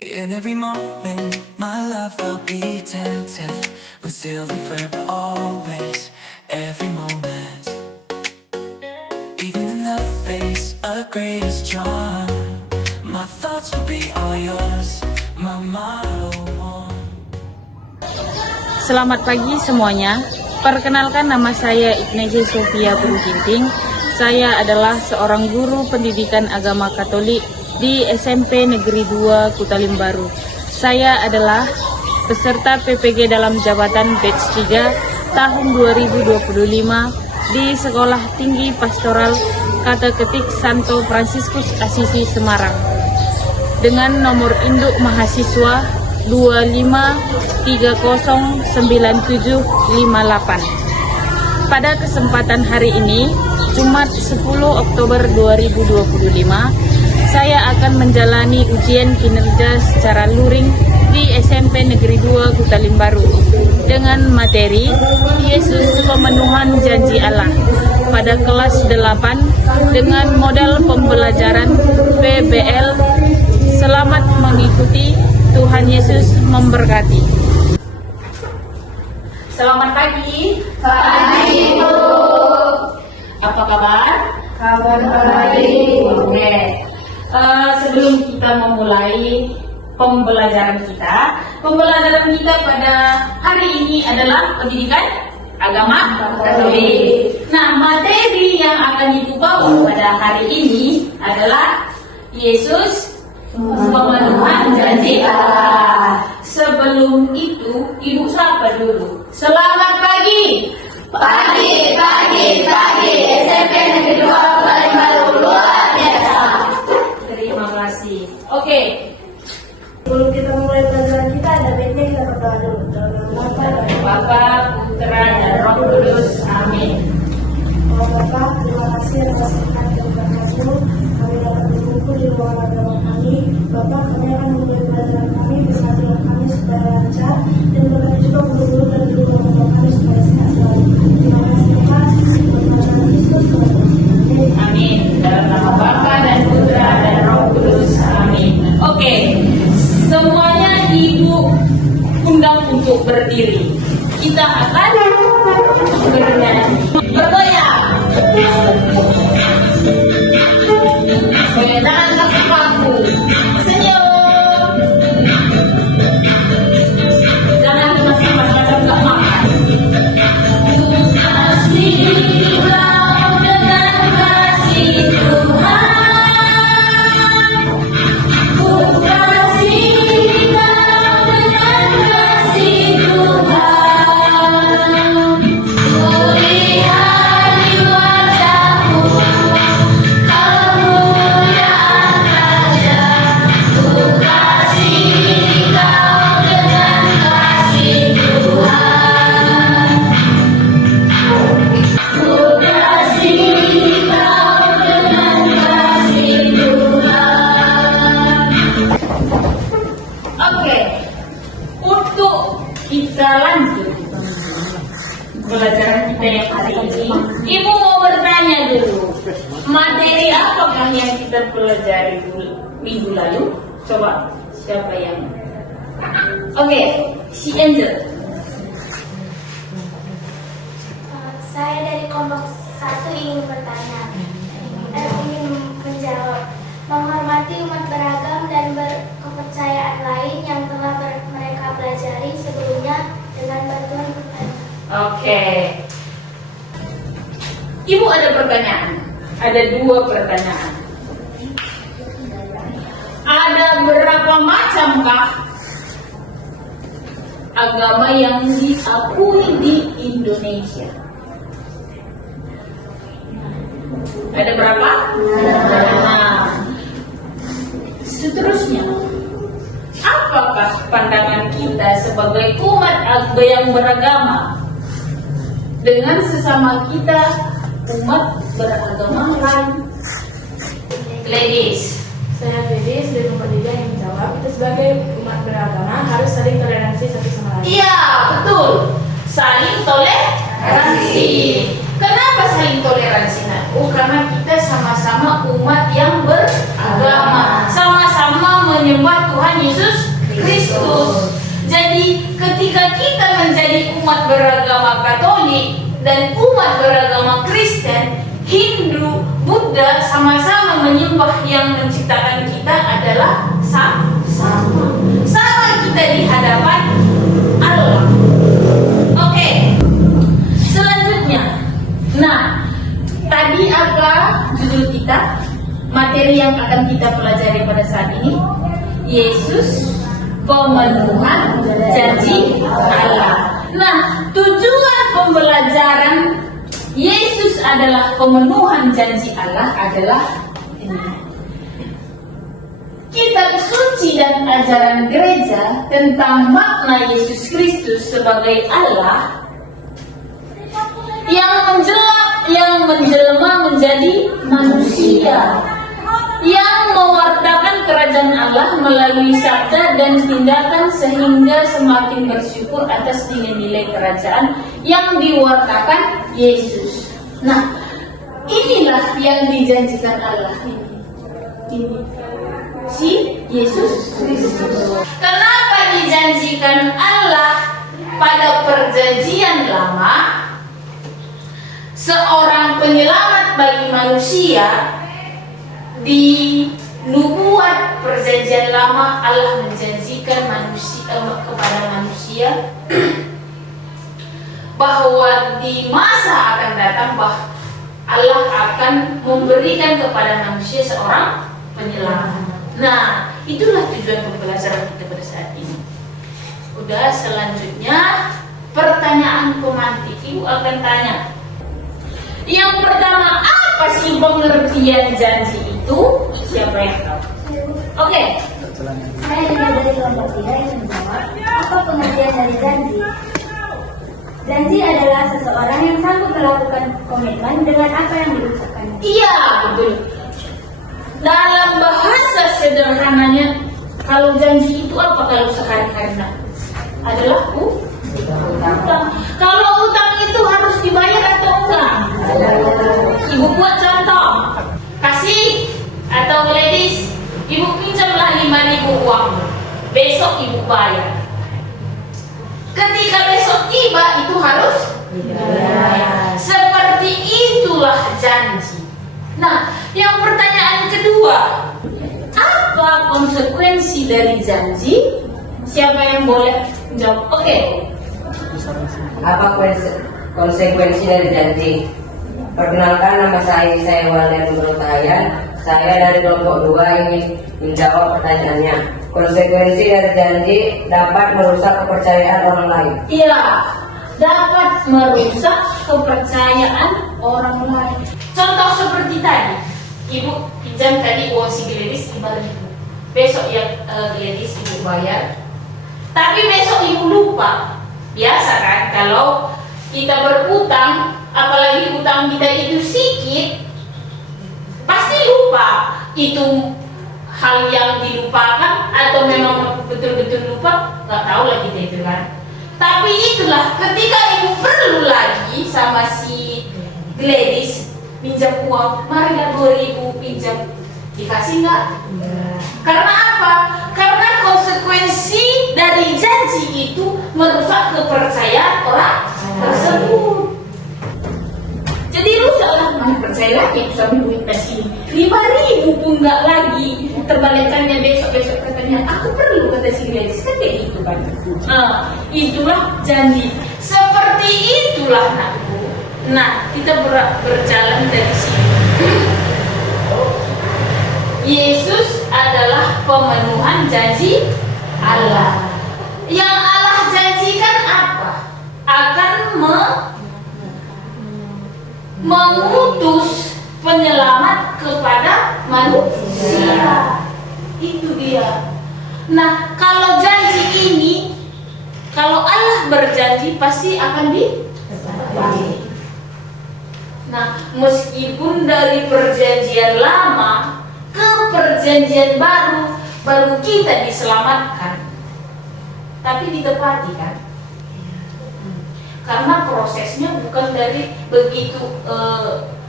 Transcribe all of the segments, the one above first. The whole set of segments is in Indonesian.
In every moment, my love will be tempted, but still be forever always, every moment. Even in the face of greatest charm, my thoughts will be all yours, my motto one. Selamat pagi semuanya. Perkenalkan, nama saya Ignace Sofia Beruginting. Saya adalah seorang guru pendidikan agama Katolik di SMP Negeri 2 Kutalim Baru. Saya adalah peserta PPG dalam jabatan batch 3 tahun 2025 di Sekolah Tinggi Pastoral Kateketik Santo Fransiskus Asisi Semarang dengan nomor induk mahasiswa 25309758. Pada kesempatan hari ini, Jumat 10 Oktober 2025, saya akan menjalani ujian kinerja secara luring di SMP Negeri 2 Kutalim Baru dengan materi Yesus Pemenuhan Janji Allah pada kelas 8 dengan model pembelajaran PBL. Selamat mengikuti, Tuhan Yesus memberkati. Selamat pagi. Pagi, Bu. Apa kabar? Kabar baik. Oke. Sebelum kita memulai pembelajaran kita pada hari ini adalah pendidikan agama Katolik. Nah, materi yang akan dibawa pada hari ini adalah Yesus Pemenuhan Janji Allah. Sebelum itu, Ibu sapa dulu. Selamat pagi. Pagi, SMP Negeri 2 Kutalim Baru, luar biasa. Terima kasih. Oke. Sebelum kita mulai pelajaran kita, ada baiknya kita berdoa dulu. Bapa, Putra, dan Roh Kudus. Amin. Bapak, terima kasih atas berkat dan berkat-Mu. Kami dapat berkumpul di ruangan agama kami. Bapak, kami akan memulai pelajaran kami bersama dengan kami supaya lancar dan berkati juga guru-guru dan guru-guru kami supaya sehat selalu. Terima kasih Bapak. Tuhan Yesus. Amin. Dalam nama Bapa dan Putra dan Roh Kudus. Amin. Oke. Semuanya Ibu undang untuk berdiri. Kita akan bernyanyi. Bergoyang. Goyang kaki paku. Senyum. Jangan dimakan macam nggak makan. Kasihlah dengan kasih Tuhan. Ku kasih kau dengan kasih Tuhan. Kulihat di wajahmu kemuliaan Raja. Ku kasih kau dengan kasih Tuhan. Ku kasih kau dengan kasih Tuhan. Oke, untuk kita lanjut pelajaran kita yang hari ini, Ibu mau bertanya dulu, materi apakah yang kita pelajari minggu lalu? Coba, siapa yang? Oke, si Angel. Saya dari kelompok 1 ingin bertanya, ingin menjawab. Menghormati umat beragam dan berkepercayaan lain yang telah mereka pelajari sebelumnya dengan bantuan Tuhan. Oke. Ibu ada pertanyaan. Ada 2 pertanyaan. Ada berapa macamkah agama yang diakui di Indonesia? Ada berapa? Nah, seterusnya, apakah pandangan kita sebagai umat yang beragama dengan sesama kita umat beragama lain? Ladies. Saya Fedis dari kelompok 3 yang menjawab, kita sebagai umat beragama harus saling toleransi satu sama lain. Iya, betul. Saling toleransi. Kenapa saling toleransi? Nah, karena kita sama-sama umat yang beragama, sama-sama menyembah Tuhan Yesus beragama Katolik dan umat beragama Kristen, Hindu, Buddha sama-sama menyembah yang menciptakan kita adalah sama. Sama kita di hadapan Allah. Oke. Selanjutnya. Nah, tadi apa judul kita? Materi yang akan kita pelajari pada saat ini, Yesus pemenuhan janji Allah. Nah, tujuan pembelajaran Yesus adalah pemenuhan janji Allah adalah ini. Kitab suci dan ajaran gereja tentang makna Yesus Kristus sebagai Allah yang menjelma menjadi manusia, yang mewartakan kerajaan Allah melalui sabda dan tindakan sehingga semakin bersyukur atas nilai-nilai kerajaan yang diwartakan Yesus. Nah, inilah yang dijanjikan Allah ini. Si Yesus Kristus. Kenapa dijanjikan Allah pada perjanjian lama? Seorang penyelamat bagi manusia. Di nubuat perjanjian lama Allah menjanjikan kepada manusia bahwa di masa akan datang Allah akan memberikan kepada manusia seorang penyelamat. Nah, itulah tujuan pembelajaran kita pada saat ini. Udah, selanjutnya pertanyaan pemantik. Ibu akan tanya. Yang pertama, apa sih pengertian janji itu? Siapa yang tahu? Oke. Saya juga dari kelompok 3 yang menjawab, apa pengertian dari janji? Janji adalah seseorang yang sanggup melakukan komitmen dengan apa yang diucapkan. Iya, betul. Dalam bahasa sederhananya, kalau janji itu apa kalau sehari-hari? Adalah utang. Kalau utang itu harus dibayar atau enggak? Ibu buat contoh. Kasih atau ladies, ibu pinjamlah 5.000 uang. Besok ibu bayar. Ketika besok tiba itu harus dibayar. Seperti itulah janji. Nah, yang pertanyaan kedua, apa konsekuensi dari janji? Siapa yang boleh jawab? Oke. Apa konsekuensi dari janji? Perkenalkan, nama saya Walden Nurutayan. Saya dari kelompok 2 ingin menjawab pertanyaannya. Konsekuensi dari janji dapat merusak kepercayaan orang lain. Iya, dapat merusak kepercayaan orang lain. Contoh seperti tadi, ibu pinjam tadi uang si Gladys 5.000. Besok ya Gladys ibu bayar. Tapi besok ibu lupa. Biasa kan kalau kita berutang, apalagi utang kita itu sedikit, pasti lupa. Itu hal yang dilupakan atau memang betul-betul lupa, nggak tahu lagi kita itu kan. Tapi itulah ketika ibu perlu lagi sama si Gladys pinjam uang, marilah 2.000 pinjam, dikasih nggak? Karena apa? Karena konsekuensi dari janji itu merusak kepercayaan orang tersebut. Jadi rusaklah, mana percaya lagi sama duit kasih 5.000 pun nggak lagi. Terbalikannya besok katanya aku perlu kata si Gladys, kan kayak gitu kan. Nah, itulah janji. Seperti itulah nakku. Nah, kita berjalan dari sini. Yesus adalah pemenuhan janji Allah. Yang Allah janjikan apa? Akan mengutus penyelamat kepada manusia. Itu dia. Nah, kalau janji ini, kalau Allah berjanji pasti akan ditepati. Nah, meskipun dari perjanjian lama ke perjanjian baru kita diselamatkan, tapi ditepati kan? Karena prosesnya bukan dari begitu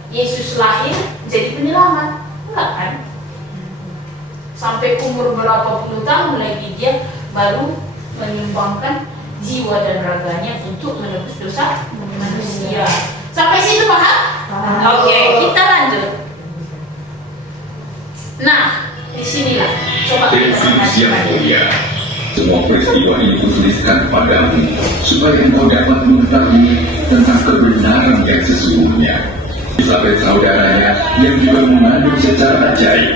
Yesus lahir jadi penyelamat, enggak kan? Sampai umur berapa puluh tahun lagi dia baru menyumbangkan jiwa dan raganya untuk menebus dosa manusia. Sampai situ paham? Oke, kita lanjut. Nah, disinilah coba kita Yesus yang perhatikan. mulia, semua peristiwa ini kutuliskan kepadamu, supaya engkau dapat mengetahui tentang kebenaran yang sesungguhnya. Elizabeth saudaranya yang juga mengandung secara ajaib.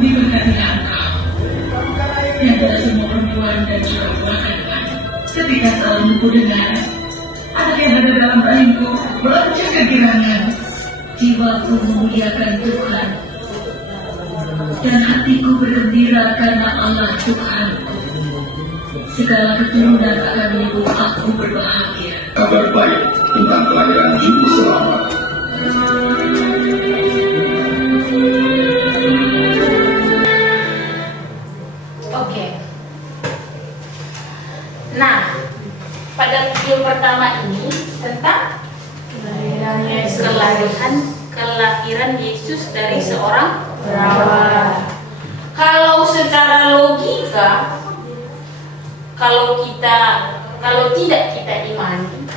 Diberkatilah engkau di antara semua perempuan dan juga buah-buahan. Ketika selalu ku dengar anak yang ada dalam rahimku beranjak kegirangan, jiwaku memuliakan Tuhan dan hatiku bergembira karena Allah Tuhanku. Segala keturunan akan menyebut aku berbahagia. Kabar baik tentang kelahiran Juru Selamat. Oke. Nah, pada video pertama ini tentang kelahiran Yesus dari seorang perawan. Kalau secara logika, kalau tidak kita imani,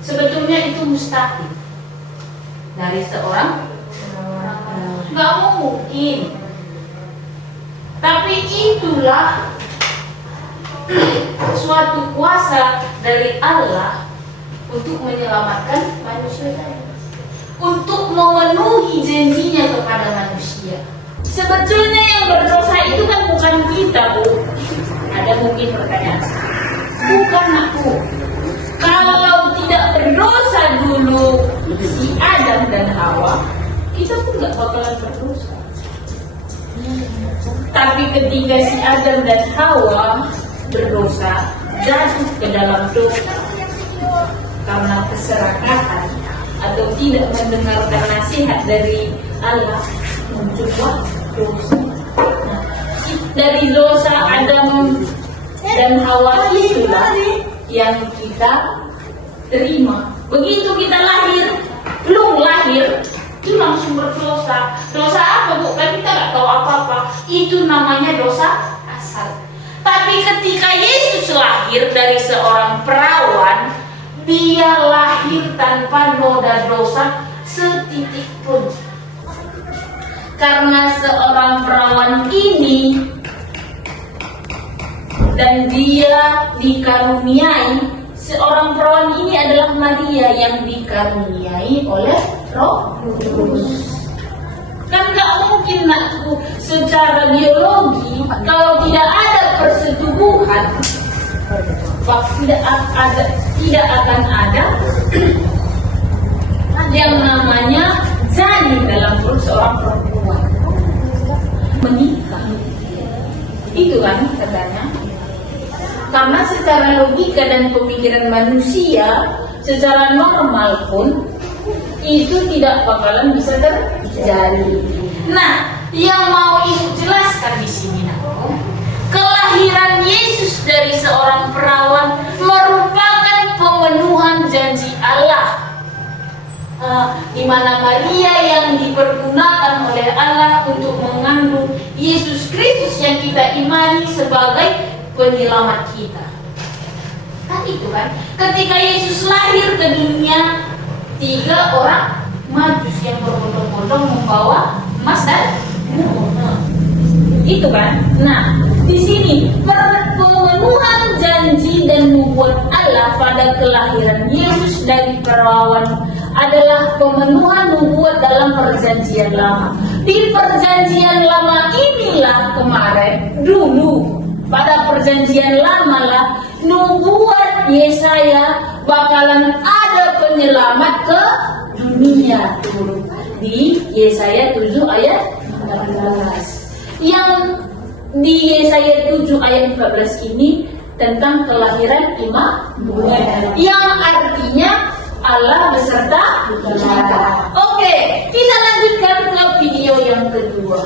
sebetulnya itu mustahil dari seorang perawan. Nggak mungkin. Tapi itulah suatu kuasa dari Allah untuk menyelamatkan manusia tadi, untuk memenuhi janjinya kepada manusia. Sebetulnya yang berdosa itu kan bukan kita, Bu. Ada mungkin pertanyaan, bukan aku. Kalau tidak berdosa dulu si Adam dan Hawa, kita pun nggak bakalan berdosa. Tapi ketika si Adam dan Hawa berdosa, jatuh ke dalam dosa karena keserakahan atau tidak mendengarkan nasihat dari Allah, muncullah dosa. Nah, dari dosa Adam dan Hawa itulah yang kita terima. Begitu kita lahir, belum lahir itu langsung berdosa. Dosa apa, Bu? Kan kita nggak tahu apa-apa. Itu namanya dosa asal. Tapi ketika Yesus lahir dari seorang perawan, dia lahir tanpa noda dosa setitik pun. Karena seorang perawan ini dan dia dikaruniai, seorang perawan ini adalah Maria yang dikaruniai oleh Roh Kudus. Kan gak mungkin, nakku, secara biologi kalau tidak ada persetubuhan, tidak akan ada yang namanya janin dalam perut seorang perempuan menikah. Itu kan katanya. Karena secara logika dan pemikiran manusia, secara normal pun itu tidak bakalan bisa terjadi. Nah, yang mau Ibu jelaskan di sini, nakku, kelahiran Yesus dari seorang perawan merupakan pemenuhan janji Allah, di mana Maria yang dipergunakan oleh Allah untuk mengandung Yesus Kristus yang kita imani sebagai penyelamat kita. Kan itu kan, ketika Yesus lahir ke dunia, 3 orang majus yang berbondong-bondong membawa emas dan murni. Itu kan. Nah, di sini pemenuhan janji dan nubuat Allah pada kelahiran Yesus dari perawan adalah pemenuhan nubuat dalam perjanjian lama. Di perjanjian lama inilah kemarin dulu pada perjanjian lama lah nubuat Yesaya bakalan ada penyelamat ke dunia dulu di Yesaya 7 ayat 14. Yang di Yesaya 7 ayat 14 ini tentang kelahiran Immanuel, yang artinya Allah beserta kita. Oke, kita lanjutkan ke video yang kedua.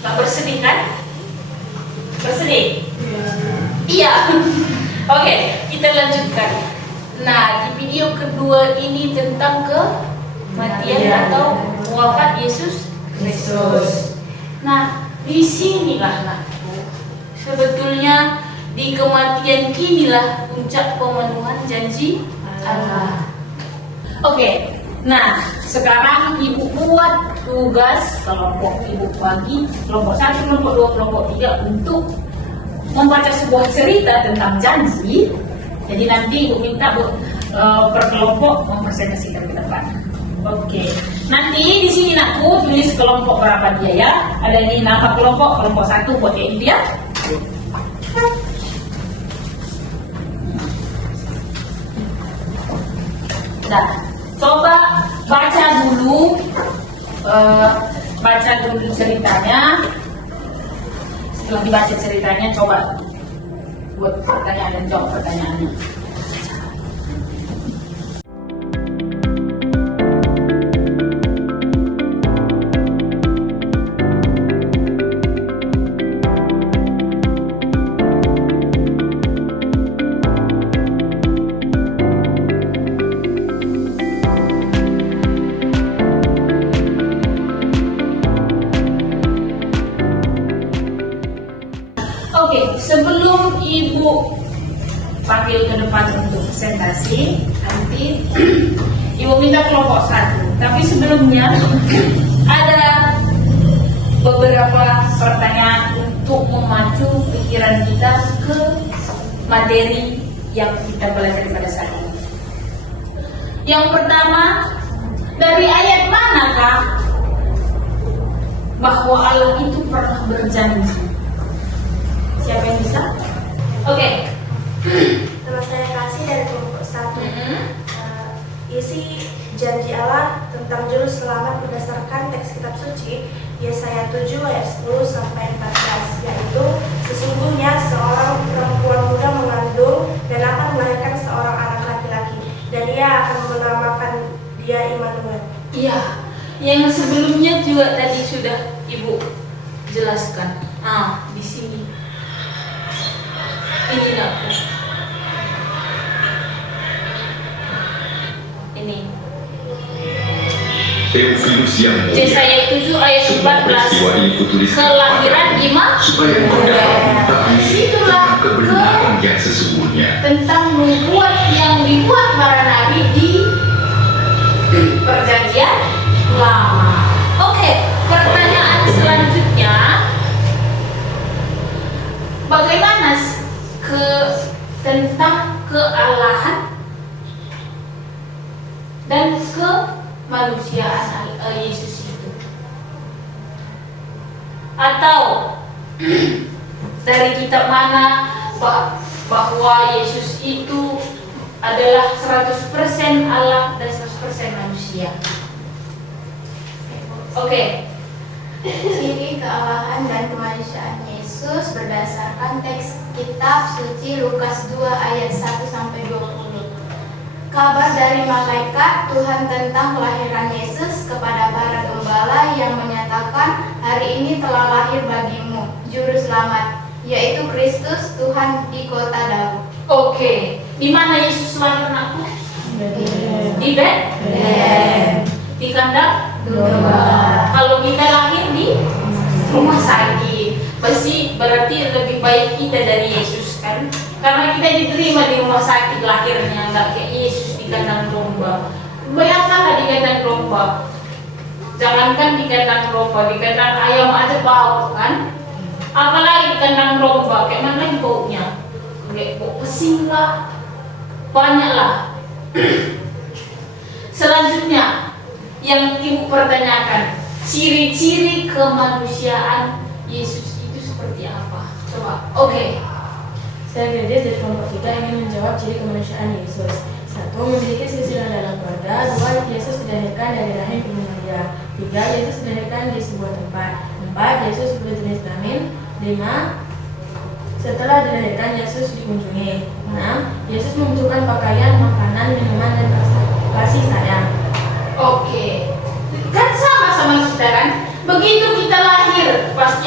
Nggak bersedih kan? Bersedih? Iya. Oke, kita lanjutkan. Nah, di video kedua ini tentang kematian atau wafat Yesus Kristus. Nah, disinilah sebetulnya di kematian inilah puncak pemenuhan janji Allah. Oke, nah sekarang ibu buat tugas kelompok ibu bagi kelompok 1, kelompok 2, kelompok 3 untuk membaca sebuah cerita tentang janji. Jadi nanti ibu minta per kelompok mempresentasikan ke depan. Oke, nanti di sini aku tulis kelompok berapa dia ya. Ada ini nama kelompok 1 buat ini dia. Nah, coba baca dulu ceritanya. Setelah dibaca ceritanya, coba buat pertanyaan dan jawab pertanyaannya. Oke, sebelum ibu panggil ke depan untuk presentasi, nanti ibu minta kelompok 1. Tapi sebelumnya ada beberapa pertanyaan untuk memacu pikiran kita ke materi yang kita belajar pada saat ini. Yang pertama, dari ayat manakah bahwa Allah itu pernah berjanji? Siapa yang bisa? Oke. Nama saya Kasih dari kelompok 1. Isi janji Allah tentang juru selamat berdasarkan teks kitab suci Yesaya 7 ayat 10 sampai 14, yaitu sesungguhnya seorang perempuan muda mengandung dan akan melahirkan seorang anak laki-laki, dan ia akan menamakan dia Immanuel. Iya, yang sebelumnya juga tadi sudah ibu jelaskan. Di sini. Ini aku. Ini. Teofilus yang mulia, Yesaya 7 ayat semua peristiwa ini 14. kutuliskan Kelahiran padamu, Immanuel. supaya engkau dapat mengetahui Itulah tentang kebenaran yang sesungguhnya. tentang nubuat yang dibuat para nabi di perjanjian lama. Oke, pertanyaan selanjutnya, bagaimana tentang kealahan dan kemanusiaan Yesus itu? Atau dari kitab mana bahwa Yesus itu adalah 100% Allah dan 100% manusia? Oke. Ciri kealahan dan kemanusiaan Yesus berdasarkan teks kitab suci Lukas 2 ayat 1 sampai 20. Kabar dari malaikat Tuhan tentang kelahiran Yesus kepada para gembala yang menyatakan, hari ini telah lahir bagimu juru selamat, yaitu Kristus Tuhan di kota Daud. Oke. Di mana Yesus lahir, anakku? Di Betlehem. Di kandang domba. Kalau kita lahir di rumah sakit, berarti lebih baik kita dari Yesus kan? Karena kita diterima di rumah sakit lahirnya, nggak kayak Yesus di kandang domba. Bayangkanlah di kandang domba. Jangankan di kandang domba, di kandang ayam aja bau kan? Apalagi di kandang domba, kayak mana yang baunya? Kayak bau pesing lah, banyak lah. Selanjutnya yang ibu pertanyakan, ciri-ciri kemanusiaan Yesus itu seperti apa? Coba. Oke. Saya Grace dari kelompok 3 ingin menjawab ciri kemanusiaan Yesus. 1. Memiliki silsilah dalam keluarga. 2. Yesus dilahirkan dari rahim Ibu Maria. 3. Yesus dilahirkan di sebuah tempat. 4. Yesus berjenis kelamin. 5. Setelah dilahirkan Yesus dikunjungi. 6. Yesus membutuhkan pakaian, makanan, minuman, dan kasih sayang. Oke. Kan sama kita kan? Begitu kita lahir pasti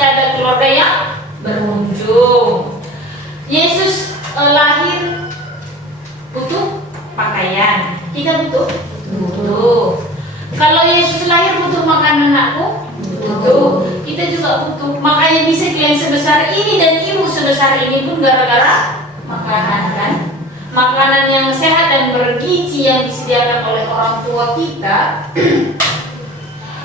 juga butuh. Makanya bisa kalian sebesar ini dan ibu sebesar ini pun gara-gara makanan kan. Makanan yang sehat dan bergizi yang disediakan oleh orang tua kita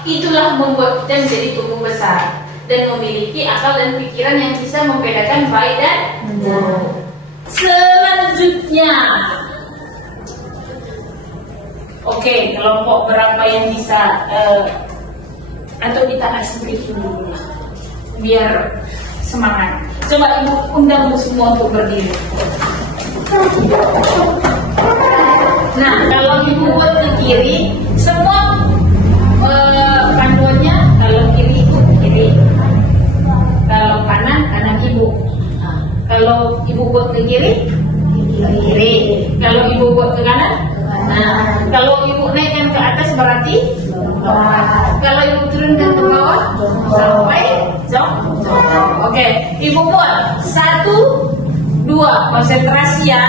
itulah membuat kita menjadi tubuh besar dan memiliki akal dan pikiran yang bisa membedakan baik dan buruk. Selanjutnya, oke, kelompok berapa yang bisa atau kita kasih briefing dulu ya, biar semangat. Coba ibu undang semua untuk berdiri. Nah, kalau ibu buat ke kiri, semua panduannya kalau kiri itu kiri, kalau kanan ibu. Nah, kalau ibu buat ke kiri, kiri. Kalau ibu buat ke kanan, nah, kalau ibu naikkan ke atas berarti bawah. Kalau ibu turunkan ke bawah sampai jauh. Oke, ibu buat 1, 2, konsentrasi ya.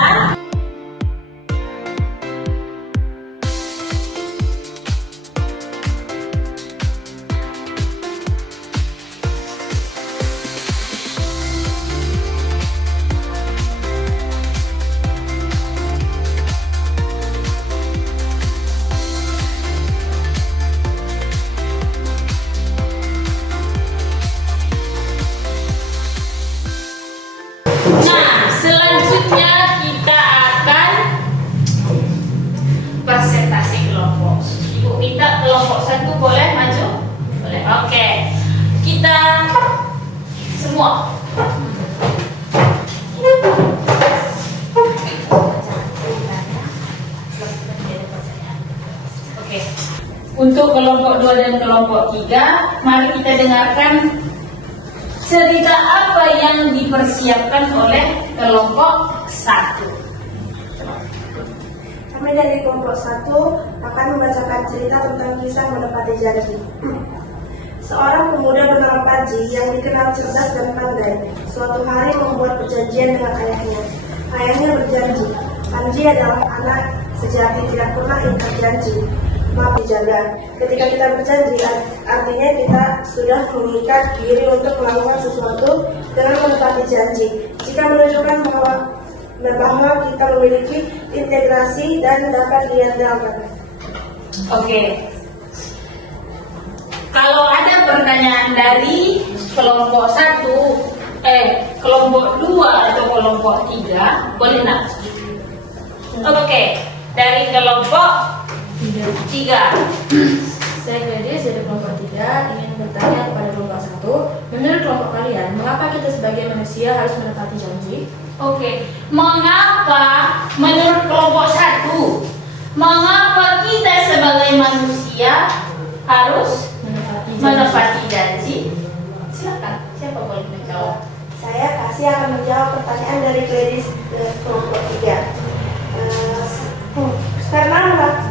Nah, selanjutnya kita akan presentasi kelompok. Ibu minta kelompok 1 boleh maju? Boleh. Oke. Kita semua. Oke. Untuk kelompok 2 dan kelompok 3, mari kita dengarkan cerita apa yang dipersiapkan oleh kelompok 1. Kami dari kelompok 1 akan membacakan cerita tentang kisah menepati janji. Seorang pemuda bernama Panji yang dikenal cerdas dan pandai, suatu hari membuat perjanjian dengan ayahnya. Ayahnya berjanji, Panji adalah anak sejati, tidak pernah ingkar janji, maaf dijaga. Ketika kita berjanji, artinya kita sudah mengikat diri untuk melakukan sesuatu dengan menepati janji. Jika menunjukkan bahwa kita memiliki integrasi dan dapat diandalkan. Oke. Kalau ada pertanyaan dari kelompok 1, kelompok 2 atau kelompok 3, boleh nak? Oke, dari kelompok 3. Saya Gladys dari kelompok 3 ingin bertanya kepada kelompok 1. Menurut kelompok kalian, mengapa kita sebagai manusia harus menepati janji? Oke, mengapa menurut kelompok 1, mengapa kita sebagai manusia harus menepati janji? Silakan, siapa boleh menjawab? Saya kasih akan menjawab pertanyaan dari Gladys kelompok 3. Karena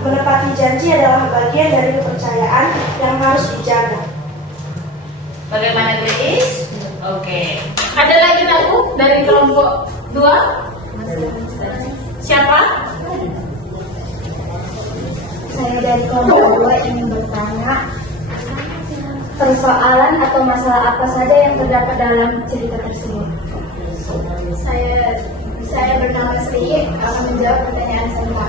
menepati janji adalah bagian dari kepercayaan yang harus dijaga. Bagaimana Gladys? Oke. Ada lagi aku dari kelompok 2? Siapa? Saya dari kelompok 2 ingin bertanya, persoalan atau masalah apa saja yang terdapat dalam cerita tersebut? Saya bernama Sri, akan menjawab pertanyaan sama.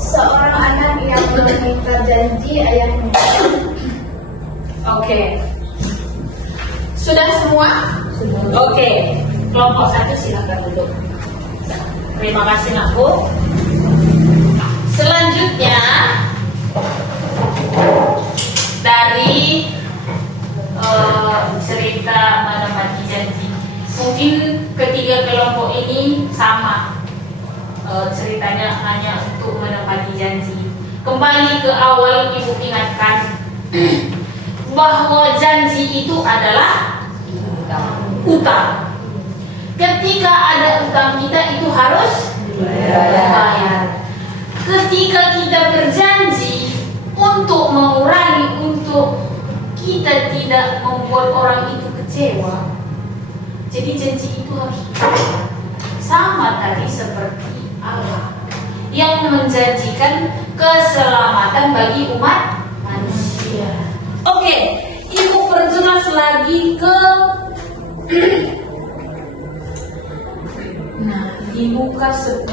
Seorang anak yang mengingkar janji ayahnya. Oke. Sudah semua? Oke. Kelompok 1 silakan duduk. Terima kasih nakku. Selanjutnya dari cerita menepati janji. Mungkin ketiga kelompok ini sama. Ceritanya hanya untuk menepati janji. Kembali ke awal, ibu ingatkan bahwa janji itu adalah utang. Ketika ada utang kita itu harus dibayar. Ketika kita berjanji untuk mengurangi, untuk kita tidak membuat orang itu kecewa, jadi janji itu harus dibayar. Sama tadi seperti Allah yang menjanjikan keselamatan bagi umat manusia. Oke, ibu perjelas lagi ke nah, dibuka 10.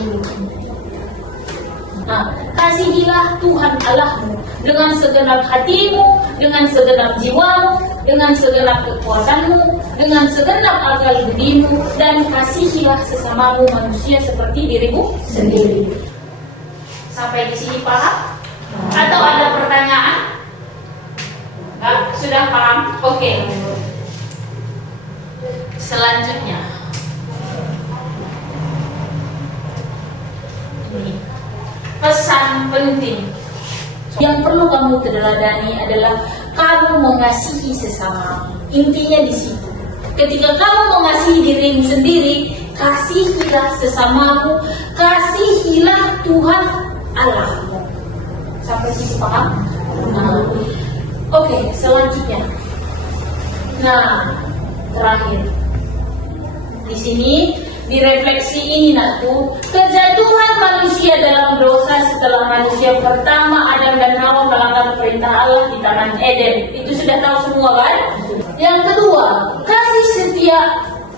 Nah, kasihilah Tuhan Allahmu dengan segenap hatimu, dengan segenap jiwamu, dengan segenap kekuatanmu, dengan segenap akal budimu, dan kasihilah sesamamu manusia seperti dirimu sendiri. Sampai di sini paham? Atau ada pertanyaan? Sudah paham? Oke. Selanjutnya, ini pesan penting yang perlu kamu teladani adalah kamu mengasihi sesama. Intinya di situ. Ketika kamu mengasihi dirimu sendiri, kasihilah sesamamu, kasihilah Tuhan Allahmu. Sampai situ paham? Nah, oke, selanjutnya. Nah, terakhir. Di sini direfleksi ini nakku, kejatuhan manusia dalam dosa setelah manusia pertama Adam dan Hawa melanggar perintah Allah di Taman Eden. Itu sudah tahu semua kan? Yang kedua, kasih setia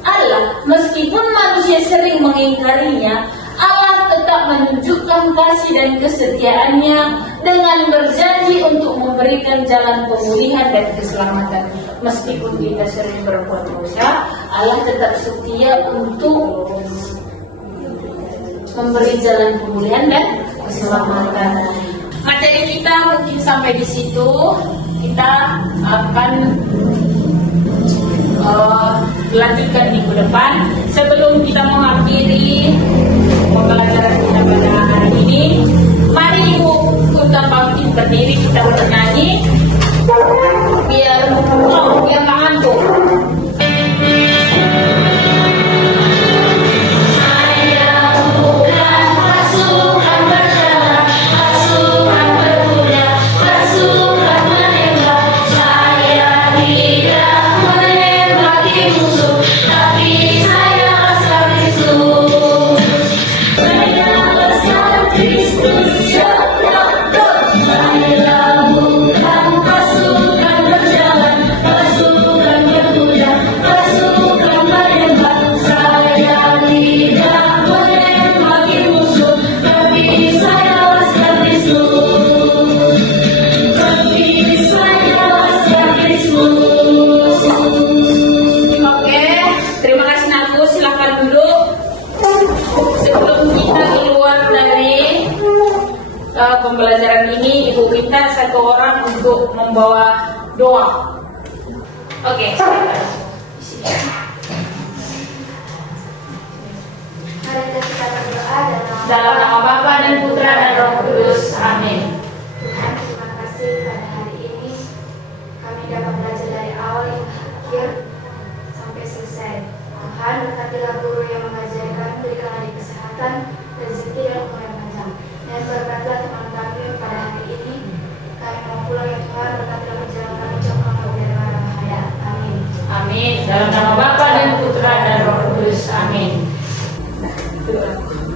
Allah meskipun manusia sering mengingkarinya, Allah tetap menunjukkan kasih dan kesetiaannya dengan berjanji untuk memberikan jalan pemulihan dan keselamatan. Meskipun kita sering berbuat dosa, Allah tetap setia untuk memberi jalan pemulihan dan keselamatan. Materi kita mungkin sampai di situ. Kita akan lanjutkan minggu depan. Sebelum kita mengakhiri pembelajaran kita pada hari ini, mari Ibu kita bangkit berdiri, kita bernyanyi biar ngantuk. Pembelajaran ini Ibu minta satu orang untuk membawa doa. Oke. Marilah kita berdoa Dalam nama Bapa dan Putra dan Roh Kudus. Amin. Tuhan, terima kasih pada hari ini kami dapat belajar dari awal hingga akhir sampai selesai. Tuhan, berkatilah guru yang mengajari kami, berikanlah di kesehatan, rezeki dan umur yang panjang. Dan berkatilah teman kami pada hari ini. Kami mau pulang ya Tuhan, berkatilah perjalanan kami jauh dari bahaya. Amin. Amin. Dalam nama Bapa dan Putra dan Roh Kudus. Amin.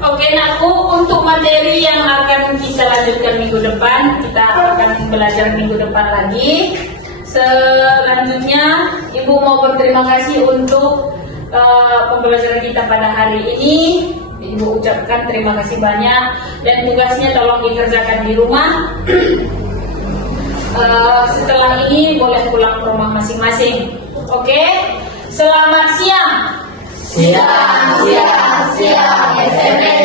Oke, nakku, untuk materi yang akan kita lanjutkan minggu depan, kita akan belajar minggu depan lagi. Selanjutnya, Ibu mau berterima kasih untuk pembelajaran kita pada hari ini. Ibu ucapkan terima kasih banyak, dan tugasnya tolong dikerjakan di rumah. Setelah ini boleh pulang ke rumah masing-masing. Oke, selamat siang. Siang, SMP